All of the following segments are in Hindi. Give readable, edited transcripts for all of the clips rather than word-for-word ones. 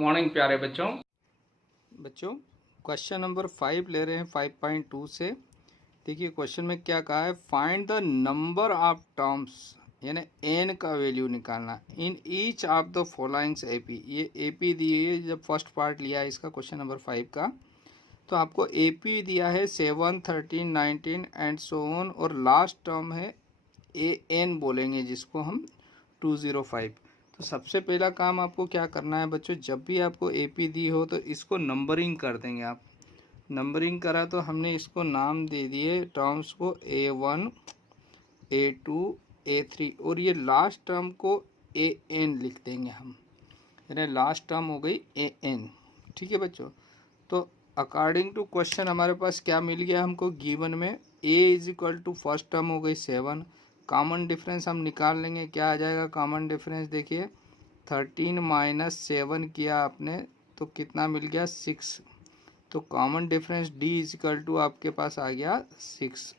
मॉर्निंग प्यारे बच्चों। क्वेश्चन नंबर 5 ले रहे हैं 5.2 से। देखिए क्वेश्चन में क्या कहा है, find the number of terms, यानी एन का वैल्यू निकालना in each of the followings AP. ये एपी दिए है, जब फर्स्ट पार्ट लिया है इसका क्वेश्चन नंबर 5 का, तो आपको एपी दिया है 7, 13, 19 एंड सो ऑन, और लास्ट टर्म है ए एन बोलेंगे जिसको हम 205। तो सबसे पहला काम आपको क्या करना है बच्चों, जब भी आपको एपी दी हो तो इसको नंबरिंग कर देंगे आप। नंबरिंग करा तो हमने इसको नाम दे दिए टर्म्स को A1, A2, A3, और ये लास्ट टर्म को AN लिख देंगे हम, यानी लास्ट टर्म हो गई AN। ठीक है बच्चों, तो अकॉर्डिंग टू क्वेश्चन हमारे पास क्या मिल गया हमको गिवन में, A is equal to first term हो गई 7, कॉमन डिफरेंस हम निकाल लेंगे, क्या आ जाएगा कॉमन डिफरेंस, देखिए 13 माइनस 7 किया आपने तो कितना मिल गया 6, तो common difference D is equal to आपके पास आ गया 6,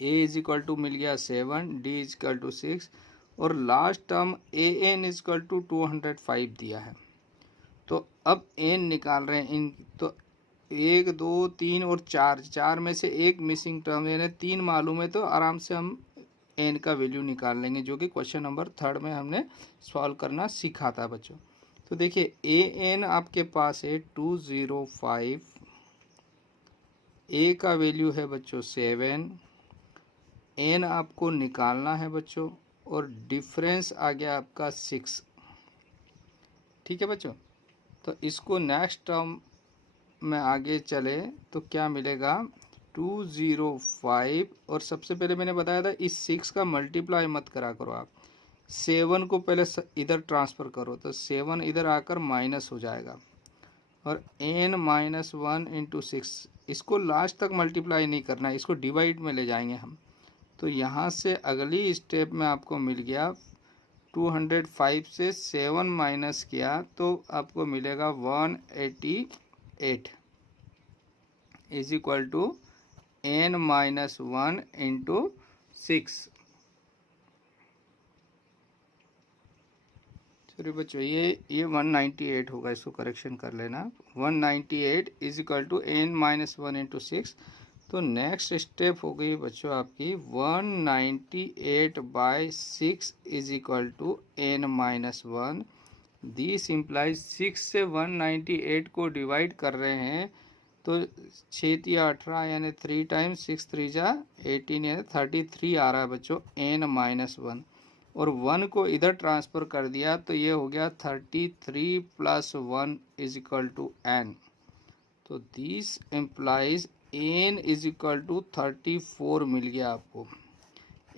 A इज इक्वल टू मिल गया 7, D इज इक्वल टू 6, और last term AN is equal to 205 दिया है। तो अब एन निकाल रहे हैं इन, तो 1, 2, 3 और 4 में से एक मिसिंग टर्म, यानी 3 मालूम है, तो आराम से हम एन का वैल्यू निकाल लेंगे, जो कि क्वेश्चन नंबर 3 में हमने सॉल्व करना सीखा था बच्चों। तो देखिए ए एन आपके पास है 205, ए का वैल्यू है बच्चों 7, एन आपको निकालना है बच्चों, और डिफरेंस आ गया आपका 6। ठीक है बच्चों, तो इसको नेक्स्ट टर्म में आगे चले तो क्या मिलेगा 205, और सबसे पहले मैंने बताया था इस 6 का मल्टीप्लाई मत करा करो आप, 7 को पहले इधर ट्रांसफ़र करो तो 7 इधर आकर माइनस हो जाएगा, और n माइनस 1 इंटू 6, इसको लास्ट तक मल्टीप्लाई नहीं करना है, इसको डिवाइड में ले जाएंगे हम। तो यहाँ से अगली स्टेप में आपको मिल गया 205 से 7 माइनस किया तो आपको मिलेगा 188 is equal to n minus 1 into 6। Sorry बच्चों, ये 198 होगा, इसको करेक्शन कर लेना। 198 is equal to n minus 1 into 6। तो नेक्स्ट स्टेप हो गई बच्चों आपकी 198 by 6 is equal to n minus 1। This implies 6 से 198 को डिवाइड कर रहे हैं, तो 6 या 18 यानी 3 टाइम्स 6 3 जा 18 यानी 33 आ रहा है बच्चों n माइनस 1, और 1 को इधर ट्रांसफ़र कर दिया तो ये हो गया 33 plus 1 is equal to n। तो this implies n is equal to 34 मिल गया आपको।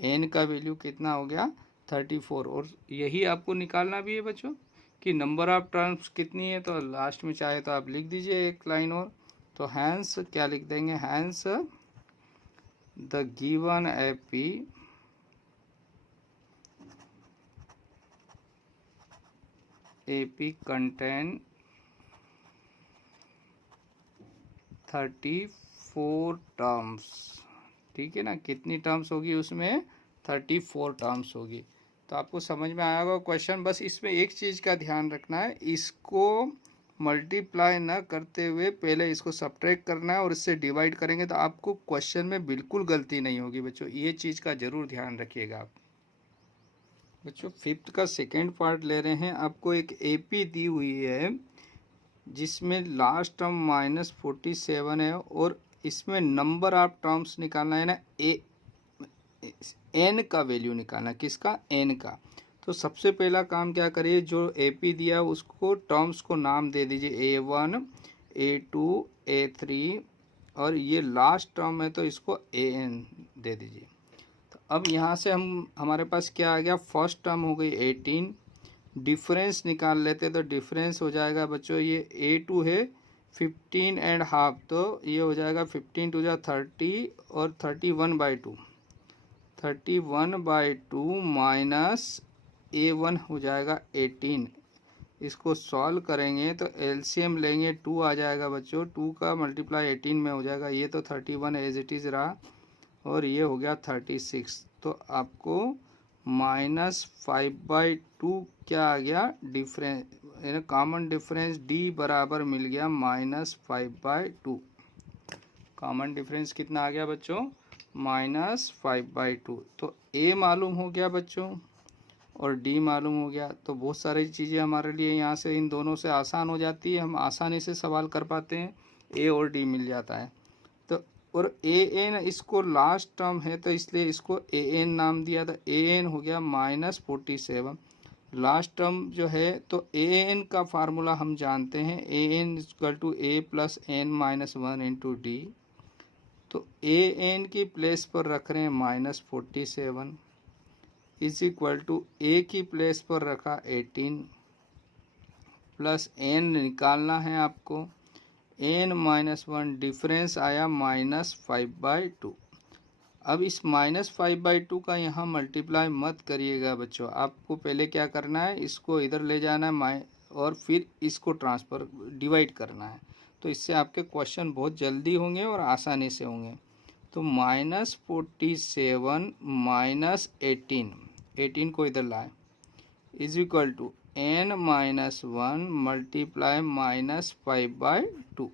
n का वैल्यू कितना हो गया 34, और यही आपको निकालना भी है बच्चों कि नंबर ऑफ टर्म्स कितनी है, तो लास्ट में चाहे तो आप लिख दीजिए एक लाइन और। तो हैंस क्या लिख देंगे, hence the given AP contain 34 terms. ठीक है ना, कितनी टर्म्स होगी उसमें 34 टर्म्स होगी। तो आपको समझ में आया होगा क्वेश्चन। बस इसमें एक चीज़ का ध्यान रखना है, इसको मल्टीप्लाई ना करते हुए पहले इसको सब्ट्रैक्ट करना है, और इससे डिवाइड करेंगे तो आपको क्वेश्चन में बिल्कुल गलती नहीं होगी बच्चों, ये चीज़ का ज़रूर ध्यान रखिएगा आप। बच्चों 5th का सेकेंड पार्ट ले रहे हैं। आपको एक एपी दी हुई है जिसमें लास्ट टर्म -47 है, और इसमें नंबर ऑफ टर्म्स निकालना है ना, एन का वैल्यू निकालना, किसका, एन का। तो सबसे पहला काम क्या करिए, जो एपी दिया उसको टर्म्स को नाम दे दीजिए A1, A2, A3, और ये लास्ट टर्म है तो इसको AN दे दीजिए। तो अब यहाँ से हमारे पास क्या आ गया, फर्स्ट टर्म हो गई 18, डिफरेंस निकाल लेते तो डिफरेंस हो जाएगा बच्चों, ये A2 है 15.5, तो ये हो जाएगा 15 टू जा 30 और 31/2, 31/2 माइनस A1 हो जाएगा 18। इसको सॉल्व करेंगे तो एलसीएम लेंगे 2 आ जाएगा बच्चों, 2 का मल्टीप्लाई 18 में हो जाएगा, ये तो 31 एज इट इज़ रहा, और ये हो गया 36। तो आपको -5/2 क्या आ गया, डिफरेंस कॉमन डिफरेंस डी बराबर मिल गया -5/2। कॉमन डिफरेंस कितना आ गया बच्चों? -5/2। तो ए मालूम हो गया बच्चों और डी मालूम हो गया, तो बहुत सारी चीज़ें हमारे लिए यहाँ से इन दोनों से आसान हो जाती है, हम आसानी से सवाल कर पाते हैं, ए और डी मिल जाता है। तो और ए एन इसको लास्ट टर्म है तो इसलिए इसको ए एन नाम दिया, तो ए एन हो गया -47। लास्ट टर्म जो है तो ए एन का फार्मूला हम जानते हैं, A N equal to A plus N -1 into D. तो ए एन की प्लेस पर रख रहे हैं -47 इज इक्वल टू ए की प्लेस पर रखा 18 प्लस एन निकालना है आपको, n-1 डिफरेंस आया -5/2। अब इस -5/2 का यहाँ मल्टीप्लाई मत करिएगा बच्चों, आपको पहले क्या करना है, इसको इधर ले जाना है और फिर इसको ट्रांसफ़र डिवाइड करना है, तो इससे आपके क्वेश्चन बहुत जल्दी होंगे और आसानी से होंगे। तो -47 -18 को इधर लाए is equal to n-1 multiply -5/2।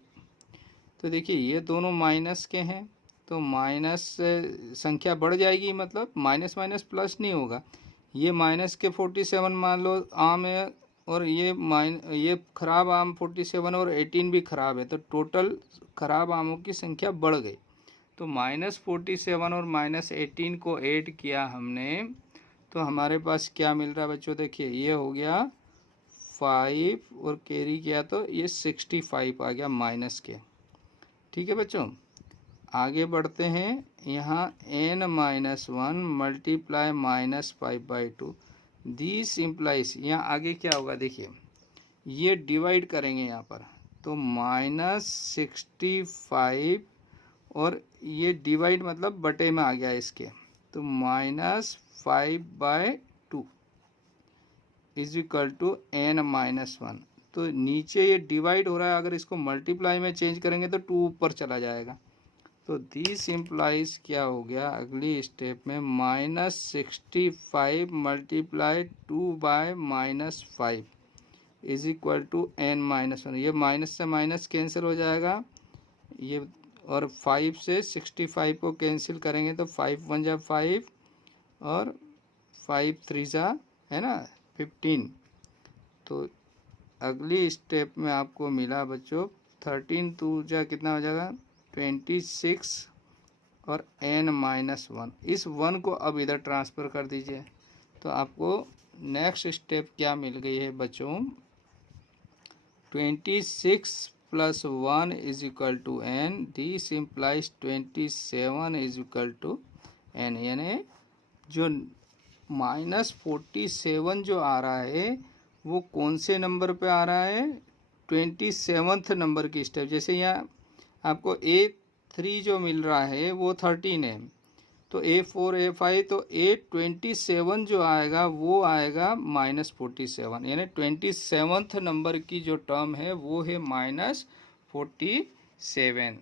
तो देखिए ये दोनों माइनस के हैं, तो माइनस से संख्या बढ़ जाएगी, मतलब माइनस माइनस प्लस नहीं होगा। ये माइनस के 47 मान लो आम है, और ये खराब आम 47 और 18 भी खराब है, तो टोटल खराब आमों की संख्या बढ़ गई। तो -47 और -18 को ऐड किया हमने, तो हमारे पास क्या मिल रहा है बच्चों? देखिए ये हो गया 5 और कैरी किया तो ये 65 आ गया माइनस के। ठीक है बच्चों, आगे बढ़ते हैं। यहाँ n-1 मल्टीप्लाई -5/2 दिस इम्प्लाइज, यहाँ आगे क्या होगा देखिए, ये डिवाइड करेंगे यहाँ पर, तो -65 और ये डिवाइड मतलब बटे में आ गया इसके, तो -5/2 इज इक्वल टू n-1। तो नीचे ये डिवाइड हो रहा है, अगर इसको मल्टीप्लाई में चेंज करेंगे तो 2 ऊपर चला जाएगा। तो दिस इम्प्लाइज क्या हो गया अगली स्टेप में, -65 multiply 2/-5 is equal to n-1। ये माइनस से माइनस कैंसिल हो जाएगा, ये और 5 से 65 को कैंसिल करेंगे तो 5 1 5 और 5 3 है ना 15। तो अगली स्टेप में आपको मिला बच्चों 13 2 कितना हो जाएगा 26 और n-1। इस 1 को अब इधर ट्रांसफ़र कर दीजिए, तो आपको नेक्स्ट स्टेप क्या मिल गई है बच्चों, 26 plus 1 is equal to n, this implies 27 is equal to n। यानी जो -47 जो आ रहा है वो कौन से नंबर पे आ रहा है, 27th नंबर की स्टेप। जैसे यहाँ आपको A3 जो मिल रहा है वो 13 है, तो A4 A5, तो A27 जो आएगा वो आएगा -47, यानी 27th नंबर की जो टर्म है वो है -47।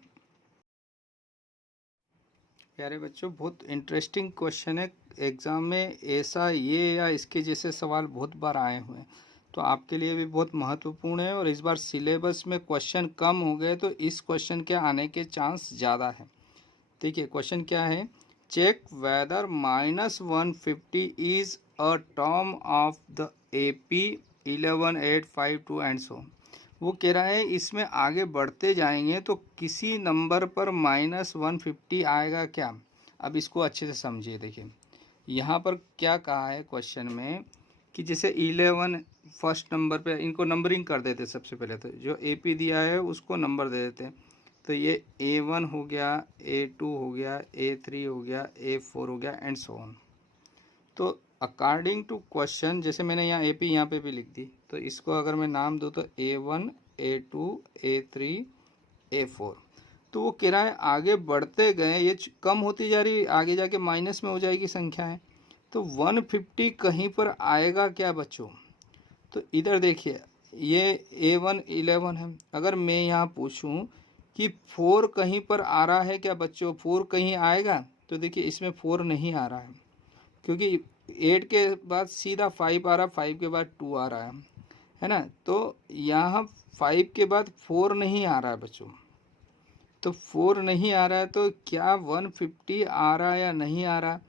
प्यारे बच्चों, बहुत इंटरेस्टिंग क्वेश्चन है, एग्ज़ाम में ऐसा ये या इसके जैसे सवाल बहुत बार आए हुए हैं, तो आपके लिए भी बहुत महत्वपूर्ण है। और इस बार सिलेबस में क्वेश्चन कम हो गए तो इस क्वेश्चन के आने के चांस ज़्यादा है। देखिए क्वेश्चन क्या है, check whether -150 is a term of the AP 11852 and so. वो कह रहा है इसमें आगे बढ़ते जाएंगे तो किसी नंबर पर -150 आएगा क्या। अब इसको अच्छे से समझिए। देखिए यहाँ पर क्या कहा है क्वेश्चन में कि जैसे 11 फर्स्ट नंबर पे, इनको नंबरिंग कर देते सबसे पहले, तो जो AP दिया है उसको नंबर दे देते हैं। तो ये A1 हो गया, A2 हो गया, A3 हो गया, A4 हो गया एंड सो ऑन। तो अकॉर्डिंग टू क्वेश्चन, जैसे मैंने यहाँ AP यहाँ पे भी लिख दी, तो इसको अगर मैं नाम दूँ तो A1 A2 A3 A4। तो वो कह रहा है आगे बढ़ते गए ये कम होती जा रही, आगे जाके माइनस में हो जाएगी संख्या है, तो 150 कहीं पर आएगा क्या बच्चों। तो इधर देखिए ये A1 11 है, अगर मैं यहाँ पूछूं कि 4 कहीं पर आ रहा है क्या बच्चों, 4 कहीं आएगा, तो देखिए इसमें 4 नहीं आ रहा है, क्योंकि 8 के बाद सीधा 5 आ रहा है, 5 के बाद 2 आ रहा है है ना। तो यहाँ 5 के बाद 4 नहीं आ रहा है बच्चों, तो 4 नहीं आ रहा है तो क्या 150 आ रहा है या नहीं आ रहा।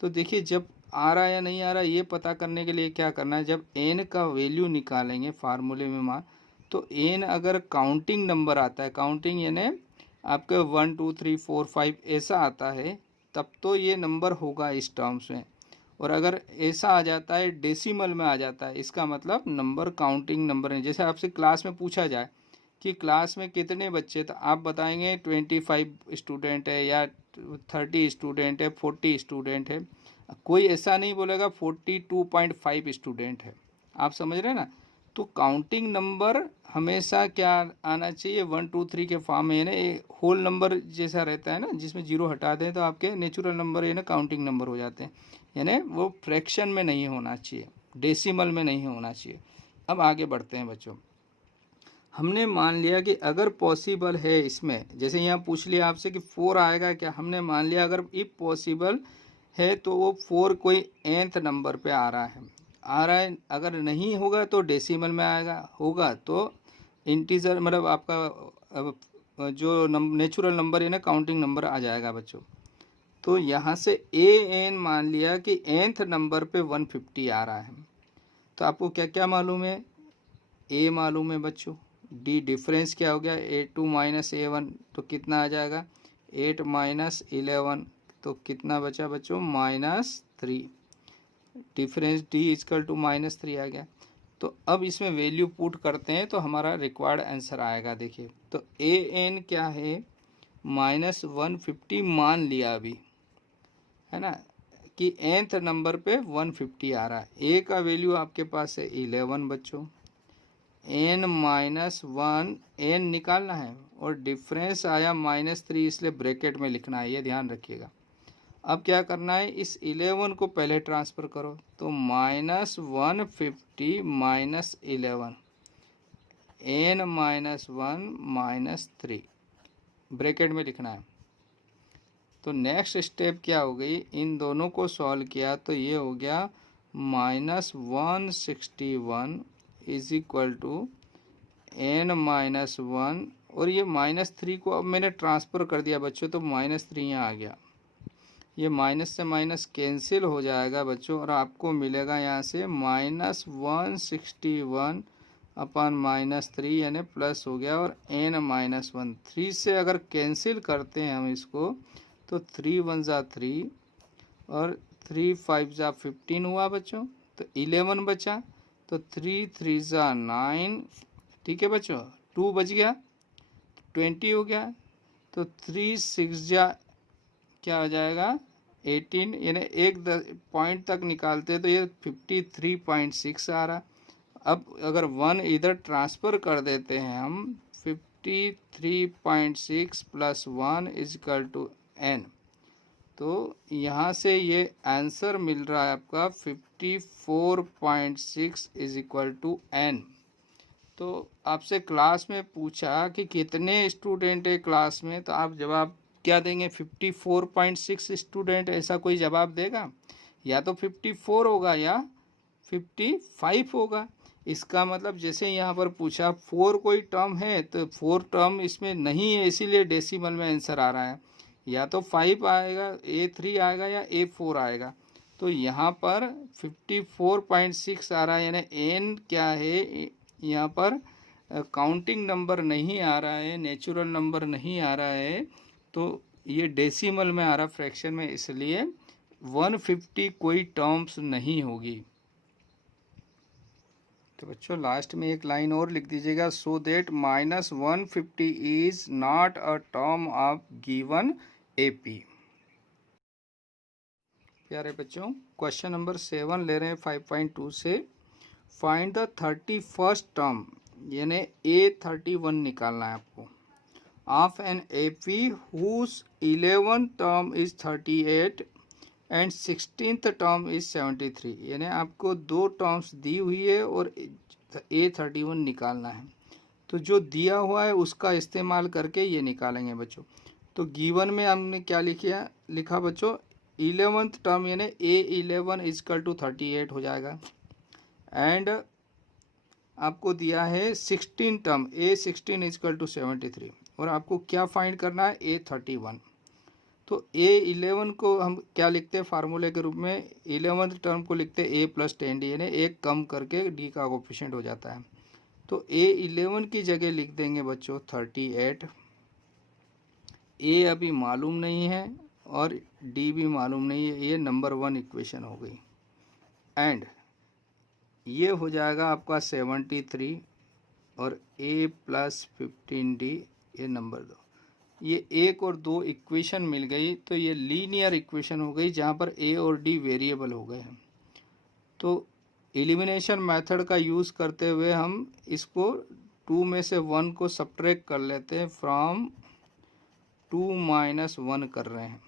तो देखिए जब आ रहा है या नहीं आ रहा ये पता करने के लिए क्या करना है, जब n का वैल्यू निकालेंगे फार्मूले में मान, तो n अगर काउंटिंग नंबर आता है, काउंटिंग यानी आपके 1 2 3 4 5 ऐसा आता है, तब तो ये नंबर होगा इस टर्म्स में। और अगर ऐसा आ जाता है डेसिमल में आ जाता है, इसका मतलब नंबर काउंटिंग नंबर है। जैसे आपसे क्लास में पूछा जाए कि क्लास में कितने बच्चे, तो आप बताएंगे 25 स्टूडेंट है या 30 स्टूडेंट है, 40 स्टूडेंट है। कोई ऐसा नहीं बोलेगा 42.5 स्टूडेंट है। आप समझ रहे हैं ना। तो काउंटिंग नंबर हमेशा क्या आना चाहिए, 1 2 3 के फॉर्म में, यानी होल नंबर जैसा रहता है ना, जिसमें जीरो हटा दें तो आपके नेचुरल नंबर यानी काउंटिंग नंबर हो जाते हैं। यानी वो फ्रैक्शन में नहीं होना चाहिए, डेसिमल में नहीं होना चाहिए। अब आगे बढ़ते हैं बच्चों। हमने मान लिया कि अगर पॉसिबल है इसमें, जैसे यहाँ पूछ लिया आपसे कि 4 आएगा क्या, हमने मान लिया अगर इफ पॉसिबल है तो वो 4 कोई nth नंबर पे आ रहा है। अगर नहीं होगा तो डेसिमल में आएगा, होगा तो इंटीजर मतलब आपका जो नेचुरल नंबर है ना काउंटिंग नंबर आ जाएगा बच्चों। तो यहाँ से an मान लिया कि nth नंबर पे 150 आ रहा है। तो आपको क्या क्या मालूम है, a मालूम है बच्चों, d डिफरेंस क्या हो गया, a2 माइनस a1, तो कितना आ जाएगा 8 माइनस 11, तो कितना बचा बच्चों -3। डिफरेंस d इजकल टू -3 आ गया। तो अब इसमें वैल्यू पुट करते हैं तो हमारा रिक्वायर्ड आंसर आएगा। देखिए तो an क्या है -150 मान लिया अभी, है ना, कि nth नंबर पे 150 आ रहा है। a का वैल्यू आपके पास है 11 बच्चों, n माइनस 1 n निकालना है और डिफरेंस आया -3, इसलिए ब्रैकेट में लिखना है, ये ध्यान रखिएगा। अब क्या करना है, इस 11 को पहले ट्रांसफ़र करो, तो -150 माइनस 11 n माइनस 1 -3 ब्रैकेट में लिखना है। तो नेक्स्ट स्टेप क्या हो गई, इन दोनों को सॉल्व किया तो ये हो गया -161 is equal to n minus 1, और ये -3 को अब मैंने ट्रांसफ़र कर दिया बच्चों, तो -3 यहाँ आ गया। ये माइनस से माइनस कैंसिल हो जाएगा बच्चों, और आपको मिलेगा यहाँ से -161 अपन -3 यानी प्लस हो गया, और n माइनस 1 3 से अगर कैंसिल करते हैं हम इसको तो 3 1 ज़ा 3 और 3 5 ज़ा 15 हुआ बच्चों, तो 11 बचा, तो 3 3 ज़ा 9, ठीक है बच्चों, 2 बच गया, 20 हो गया, तो 3 6 ज़ा क्या हो जाएगा 18, यानी एक पॉइंट तक निकालते तो ये 53.6 आ रहा। अब अगर 1 इधर ट्रांसफ़र कर देते हैं हम, 53.6 प्लस 1 इजकल टू n, तो यहाँ से ये आंसर मिल रहा है आपका 54.6 इज इक्वल टू n। तो आपसे क्लास में पूछा कि कितने स्टूडेंट है क्लास में, तो आप जवाब क्या देंगे, 54.6 स्टूडेंट, ऐसा कोई जवाब देगा, या तो 54 होगा या 55 होगा। इसका मतलब जैसे यहाँ पर पूछा 4 कोई टर्म है तो 4 टर्म इसमें नहीं है, इसीलिए डेसिमल में आंसर आ रहा है, या तो 5 आएगा, A3 आएगा या A4 आएगा। तो यहाँ पर 54.6 आ रहा है, यानी n क्या है यहाँ पर काउंटिंग नंबर नहीं आ रहा है, नेचुरल नंबर नहीं आ रहा है, तो ये डेसिमल में आ रहा, फ्रैक्शन में, इसलिए 150 कोई टर्म्स नहीं होगी। तो बच्चों लास्ट में एक लाइन और लिख दीजिएगा, so that -150 is not a term of given AP। प्यारे बच्चों क्वेश्चन नंबर 7 ले रहे हैं 5.2 से, फाइंड द 31st टर्म, यानी A31 निकालना है आपको, of an AP whose 11th term is 38 and 16th term is 73। यानी आपको दो टर्म्स दी हुई है और A31 निकालना है, तो जो दिया हुआ है उसका इस्तेमाल करके ये निकालेंगे बच्चों। तो गिवन में हमने क्या लिखा बच्चों, 11th टर्म यानी A11 इजकल टू 38 हो जाएगा, एंड आपको दिया है 16 टर्म, A16 इक्वल टू 73, और आपको क्या फाइंड करना है, A31। तो A11 को हम क्या लिखते हैं फार्मूले के रूप में, 11th टर्म को लिखते हैं A प्लस 10D, यानी एक कम करके D का कोफिशिएंट हो जाता है। तो A11 की जगह लिख देंगे बच्चों 38। A अभी मालूम नहीं है और D भी मालूम नहीं है, ये नंबर 1 इक्वेशन हो गई। एंड ये हो जाएगा आपका 73 और A प्लस 15D, ये नंबर 2। ये 1 और 2 इक्वेशन मिल गई, तो ये लीनियर इक्वेशन हो गई जहाँ पर A और D वेरिएबल हो गए हैं। तो एलिमिनेशन मेथड का यूज़ करते हुए हम इसको 2 में से 1 को सब्ट्रैक्ट कर लेते हैं, फ्रॉम 2 माइनस 1 कर रहे हैं।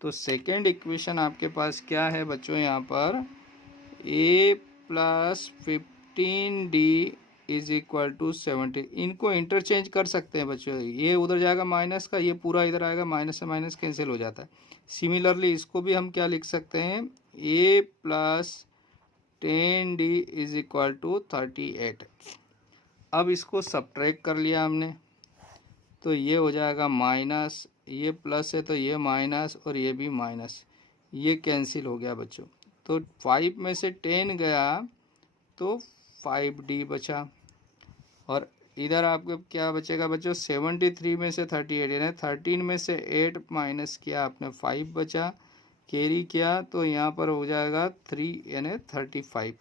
तो सेकेंड इक्वेशन आपके पास क्या है बच्चों, यहाँ पर A plus 15D is equal to 70। इनको इंटरचेंज कर सकते हैं बच्चों, ये उधर जाएगा माइनस का, ये पूरा इधर आएगा, माइनस से माइनस कैंसिल हो जाता है। सिमिलरली इसको भी हम क्या लिख सकते हैं, A plus 10D is equal to 38। अब इसको सब्ट्रैक्ट कर लिया हमने, तो ये हो जाएगा माइनस, ये प्लस है तो ये माइनस, और ये भी माइनस, ये कैंसिल हो गया बच्चों। तो 5 में से 10 गया तो 5D बचा, और इधर आपको क्या बचेगा बच्चों, 73 में से 38, यानी 13 में से 8 माइनस किया आपने, 5 बचा, कैरी किया तो यहाँ पर हो जाएगा 3 यानी 35।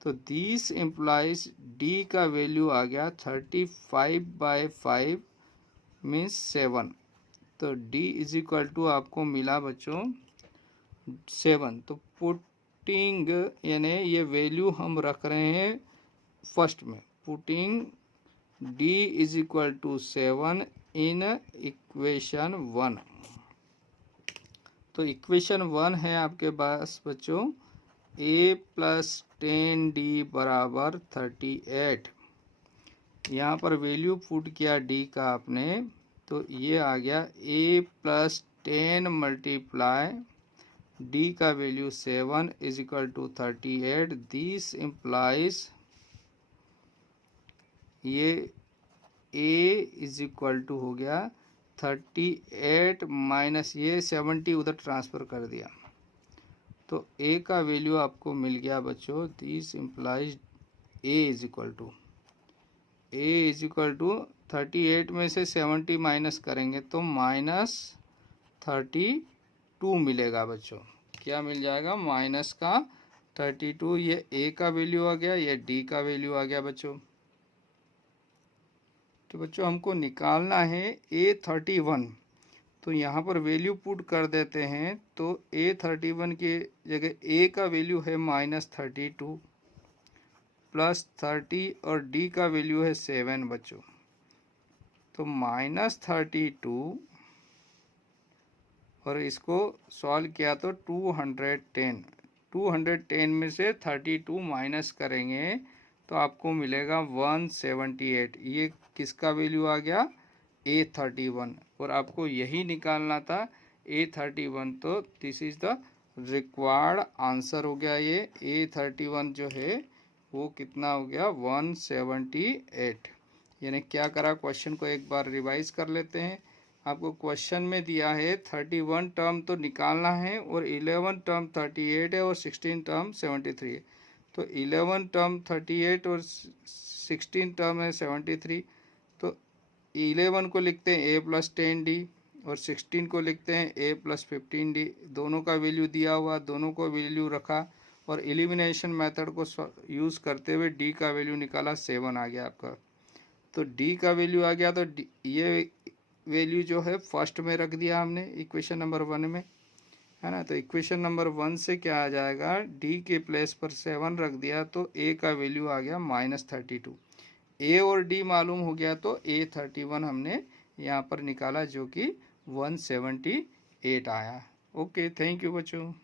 तो दिस इम्प्लाइज D का वैल्यू आ गया 35/5 मीन्स 7। तो D इज इक्वल टू आपको मिला बच्चों 7। तो पुटिंग यानी ये वैल्यू हम रख रहे हैं फर्स्ट में, putting D is equal to 7 in equation 1। तो इक्वेशन 1 है आपके पास बच्चों A प्लस 10D बराबर 38। यहाँ पर वैल्यू पुट किया D का आपने, तो ये आ गया A प्लस 10 मल्टीप्लाई D का value 7 is equal to 38। This implies ये A इज इक्वल टू हो गया 38 माइनस ये 70 उधर ट्रांसफ़र कर दिया, तो A का वैल्यू आपको मिल गया बच्चों, this implies A is equal to 38 में से 70 माइनस करेंगे तो माइनस 32 मिलेगा बच्चों। क्या मिल जाएगा, माइनस का 32। ये A का वैल्यू आ गया, ये D का वैल्यू आ गया बच्चों। तो बच्चों हमको निकालना है A31, तो यहाँ पर वैल्यू पुट कर देते हैं। तो A31 के जगह A का वैल्यू है -32 प्लस 30 और D का वैल्यू है 7 बच्चों। तो -32 और इसको सॉल्व किया तो 210 में से 32 माइनस करेंगे तो आपको मिलेगा 178। ये किसका वैल्यू आ गया, A31, और आपको यही निकालना था A31। तो this is the required answer हो गया। ये A31 जो है वो कितना हो गया, 178। यानी क्या करा, क्वेश्चन को एक बार रिवाइज कर लेते हैं। आपको क्वेश्चन में दिया है 31 टर्म तो निकालना है, और 11 टर्म 38 है, और 16 टर्म 73 है। तो 11 टर्म 38 और 16 टर्म है 73। तो 11 को लिखते हैं A प्लस 10D, और 16 को लिखते हैं A प्लस 15D। दोनों का वैल्यू दिया हुआ, दोनों को वैल्यू रखा, और एलिमिनेशन मेथड को यूज़ करते हुए D का वैल्यू निकाला, 7 आ गया आपका। तो D का वैल्यू आ गया, तो ये वैल्यू जो है फर्स्ट में रख दिया हमने इक्वेशन नंबर 1 में, है ना। तो इक्वेशन नंबर 1 से क्या आ जाएगा, D के प्लेस पर 7 रख दिया तो A का वैल्यू आ गया -32। A और D मालूम हो गया तो A31 हमने यहाँ पर निकाला, जो कि 178 आया। ओके, थैंक यू बच्चों।